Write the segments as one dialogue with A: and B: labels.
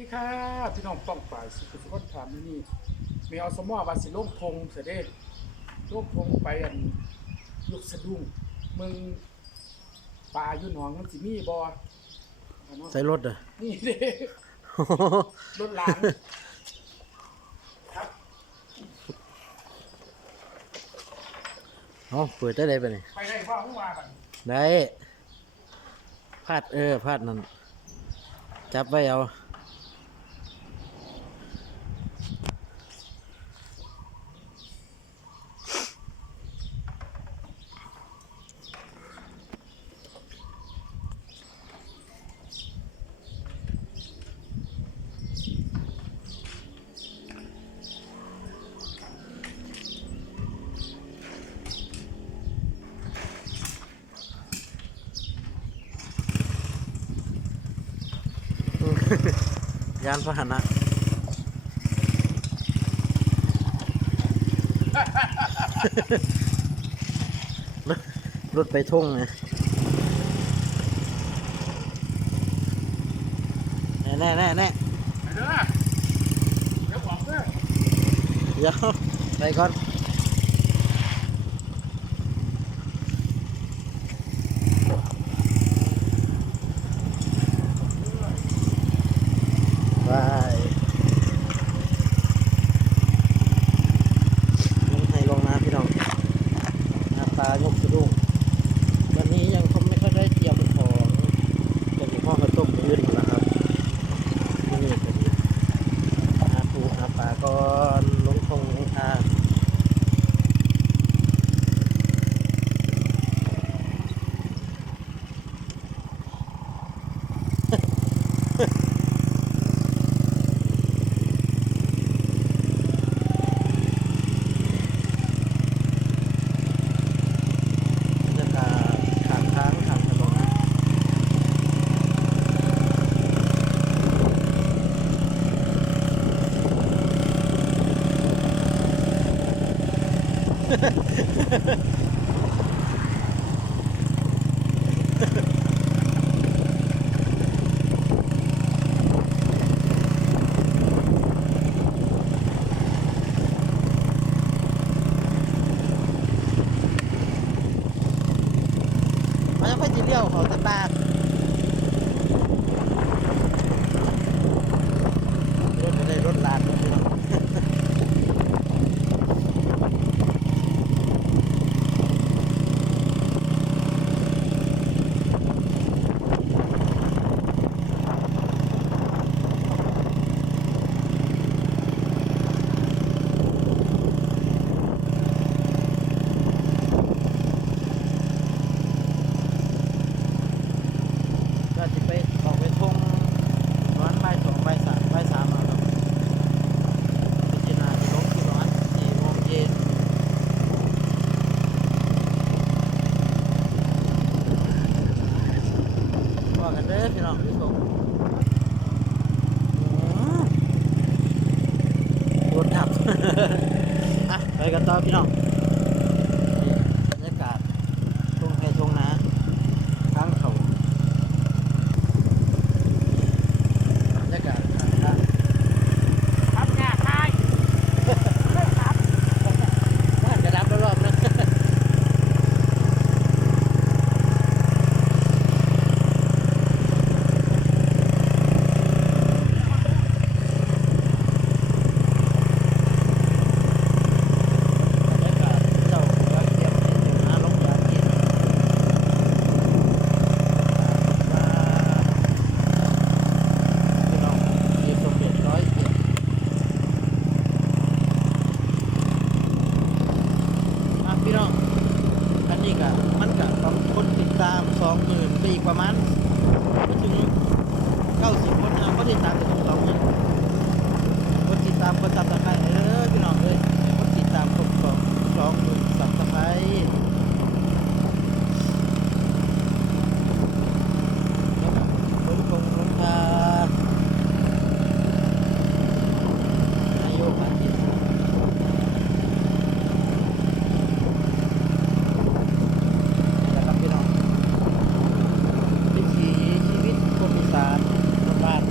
A: ดีค่ะพี่น้องป้องป่ายสุขสุขถามมื้อนี่มีอสมอว่าสิลงพงเสยเด็จลงพงไปอันลูกสะดุ้งมึงป่าอยู่หนองมันสิมีบ่อันเนาะ
B: ใส่รถเหรอ
A: นี่เด้รถหลังครับ
B: เอาเปิดได้เลยไปนี่
A: ไปได้ว่าเมื่อวานกัน
B: ได้พาดเออพาดนั่นจับไว้เอา ยานพาหนะรถรถไปทุ่งไงแน่แน่แน่แน่
A: ไปเด้อเดี๋ยวบอกเด้อ
B: เดี๋ยวไปก่อนไปลงให้ลงน้ำพี่น้องหน้าตายกสะดุ้งวันนี้ยังคงไม่ค่อยได้เตรียมของจะมีห้องกระต้มอื่นนะครับที่นี่ก็ดีหาปูหาปลาก่อนลงทงลงทาง บรรยากาศข้างทางข้างถนน มันยังค่อยจะเลี้ยวเขาแต่ปากรถอะไรรถลานรถพี่น้องก็จะไปออกไปทุ่งร้อนใบายสองใบายสามใบายสามเอาครับพิจารณาจะลงที่ร้อนสี่โมงเย็นว่ากันเด้อพี่น้องพี่ชมอืม รถดับ อะไปกันต่อพี่น้องนี่บรรยากาศทุ่งไฮทุ่งนาทางเขา บรรยากาศทางทาง
A: ครับแง่ทาย
B: บ้านจะรับรอบๆนะ บรรยากาศเจ้าว่าเก็บให้ถึงหาลงยากินมาพี่น้องมีสมเด็จร้อยเจ็ด อะพี่น้อง อันนี้ก็มันก็ต้องคนติดตามส อีกประมาณไม่ถึงเก้าสิบคนนะคนติดตามถึงสองเราเนี่ยคนติดตามคนตับตะไคร้เออพี่น้องเลยคนติดตามคนสองสองหมื่นสับตะไคร้ลงคงลงทางนายกอาทิตย์ นะครับพี่น้องวิถีชีวิตคนอีสานบ้าน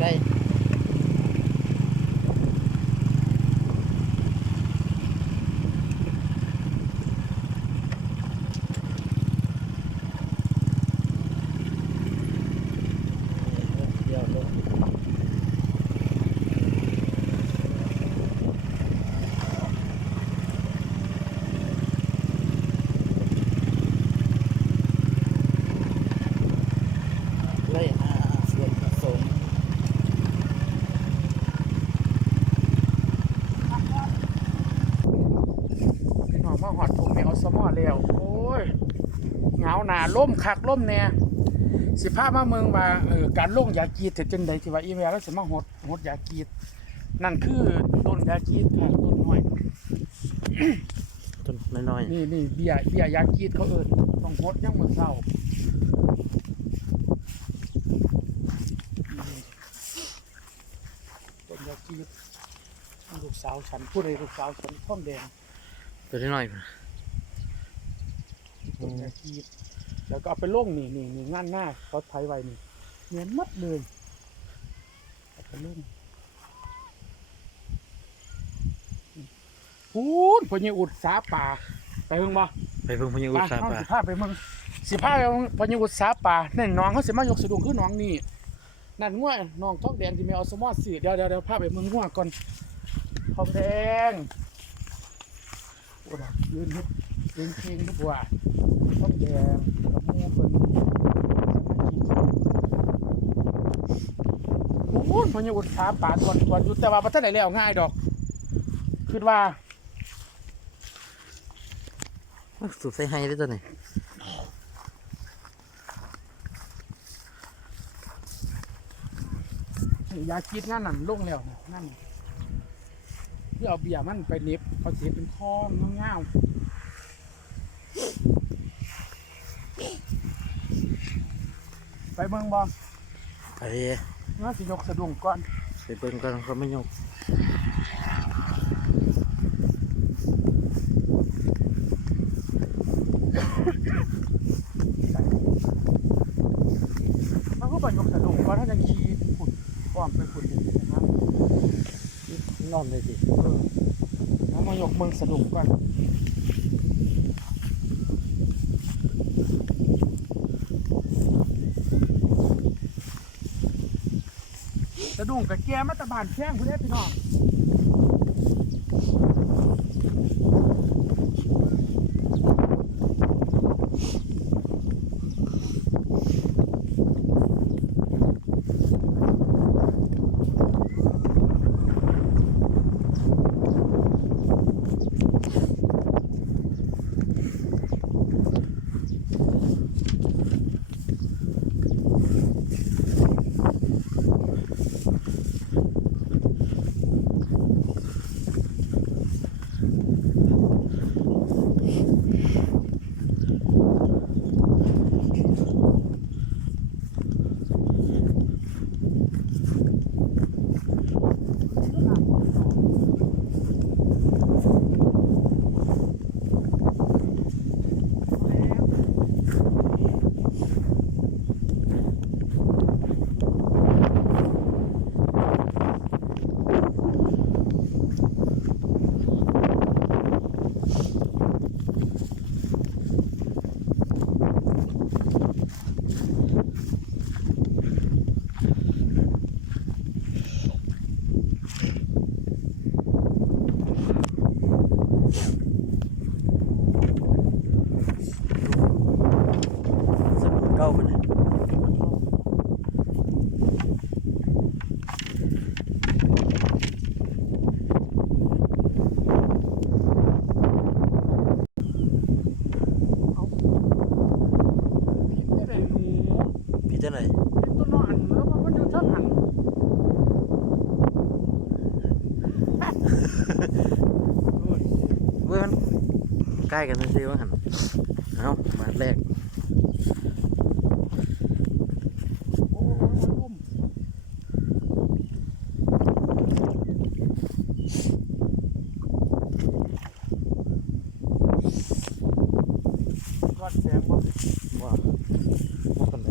B: ได้ เดี๋ยวลงไล่หาส่วนผสม
A: พี่น้องมาหอดทงแมว สมอแล้วโอ้ยเหงาหนาล่มคักล่มแน่สิพามาเมืองว่าเออการลงยากีดแต่จังใดที่ว่าอีเมลแล้วสิมาหดหดยากีด นั่นคือต้นยากีดค่ะต้นน้อย
B: ต้นน้อย
A: นี่นี่เบียร์เบียร์ยากีดเขาเอิ้นต้องหดยังมื้อเช้าต้นยากีดลูกสาวฉันผู้ใดลูกสาวฉันท้องแดง
B: ๆตัวน้อย
A: ต้นยากีดแล้วก็เอาไปลงนี่นี่นี่งานหน้าเขาไทยไว้นี่เหมือนมัดเลยเอาไปลงพูนพญอุดสาป่าไปเพิ่งบ่
B: ๆไปเพิ่งพญาอุตสาห
A: ไป
B: ป่า
A: สิพาไปเมืองสิพาไปพญอุตสาป่านั่นน้องเขาสิมายกสะดุงคือน้องนี่นั่นง่วน้องทองแดงที่มีอสมอสื่อเดี๋ยวเดี๋ยวเดี๋ยวพาไปเมืองง่วก่อนทองแดงโอ้ดอกยืนเฮ็ด ยืนเพลงทุกว่าทองแดงกับหมูเพิ่นโอ้ยพญอุตสาป่าตวนตวนอยู่แต่ว่าบ่ทันได้แล้วง่ายดอกคิดว่า
B: สูบใส่ให้ได้ตัวไหน
A: ยาคิดงานนั่นลงแล้วนั่นเพื่อเอาเบียร์มันไปเน็บเขาเสียเป็นข้องเงาๆ ไปเมืองบอ
B: ไป
A: น่าสิยกสะดุ้งก่อน
B: ไปเบิ่งกันเขาไม่ยก
A: มันก็ไปยกสะดุ้งก่อนถ้าจะขี่ฝุ่นก่อนไปฝุ่นนะครับ
B: นอนเลยสิ
A: เออแล้วมายกเมืองสะดุ้งก่อน สะดุ้งกับแกมาตะบานแข้งคุณเด้พี่น้อง
B: สมุนเก้าคนน่ะ
A: พิษไม่ได้หนู
B: พี่เจ้าไหน
A: เป็นต้นนอนแล้วมันอยู่เท่าหัน
B: เว้ยมัน ใกล้กันเลยสิว่าหันเอามาแรก
A: โอ้ยล่มก้อนแสงบ่
B: ว่าว่าคนไหน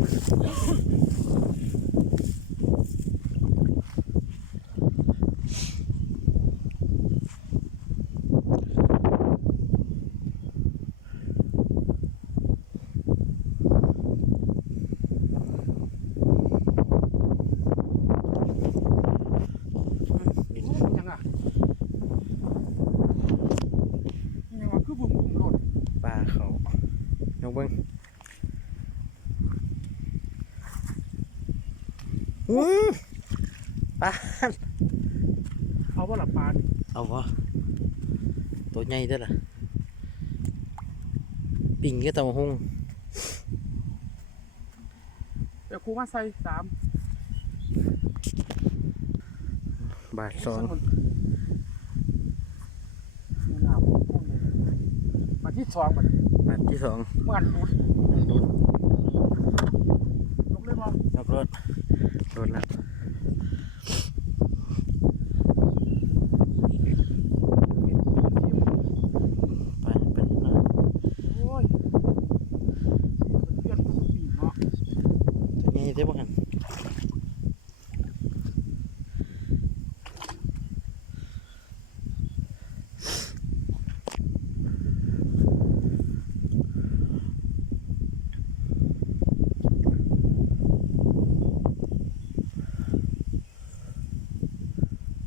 B: อืมปลา
A: เอาว่าหลับปาน
B: เอาวะตัวใหญ่เด้อล่ะปิ่งก็ตำหง
A: เดี๋ยวครูมาใส่สาม
B: บาทสอง
A: นี่หนาวมาที่สองมัน
B: บาทที่สอง
A: เมื่อวันพุธ
B: รุด
A: ยกเลยบ่
B: นอกรถรถแล้วไปไปนิดหน่อย
A: โอ้ยเพื่อนปกติเนาะ
B: ตัวใหญ่ได้บ้างกัน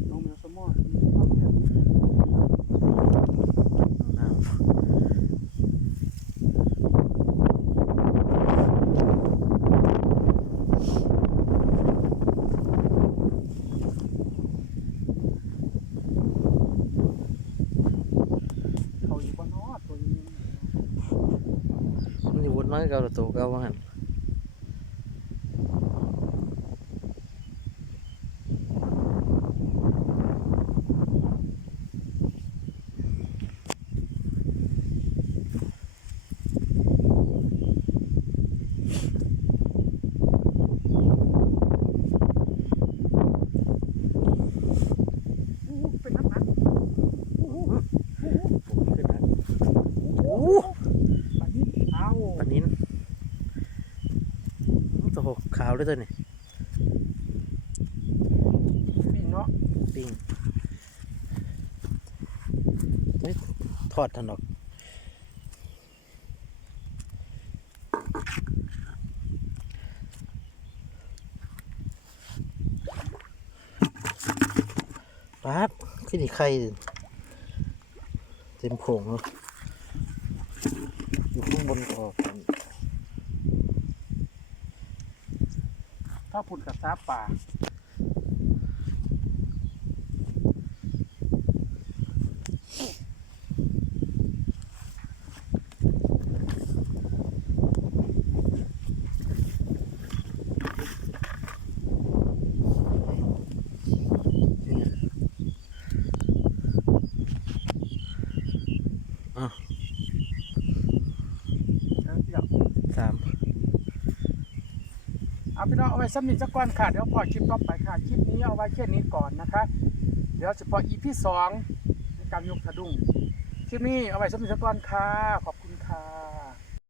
A: น้องแมวสมอมีความแข็ง
B: น้ำ
A: เขาอยู่บ้านนอกตัวนี้
B: มันอยู่บนน้อยเก่าหรือตัวเก่าบ้างกัน
A: อู้หูเป็นน้ำหนักอู้หูอู้หู
B: ขึ้นนะ
A: โอ้โหอันนี้เอา
B: ปันนี้ตัวหกขาว ด้วยตัวนี่
A: ปิ้งเนาะ
B: ปิ้งนี่ทอดทันดอกปาดขึ้นอีกไข่เต็มโขงเลยอยู่ข้างบนก็เป็น
A: ถ้าผุดกับซาป่าแล้วเดี๋ยว
B: สาม
A: เอาไว้สำนิทสักก่อนค่ะ เดี๋ยวพอคลิปต่อไปค่ะ คลิปนี้เอาไว้แค่นี้ก่อนนะคะ เดี๋ยวจะพออีพีสองในการยกสะดุ้งคลิปนี้เอาไว้สำนิทสักก่อนค่ะขอบคุณ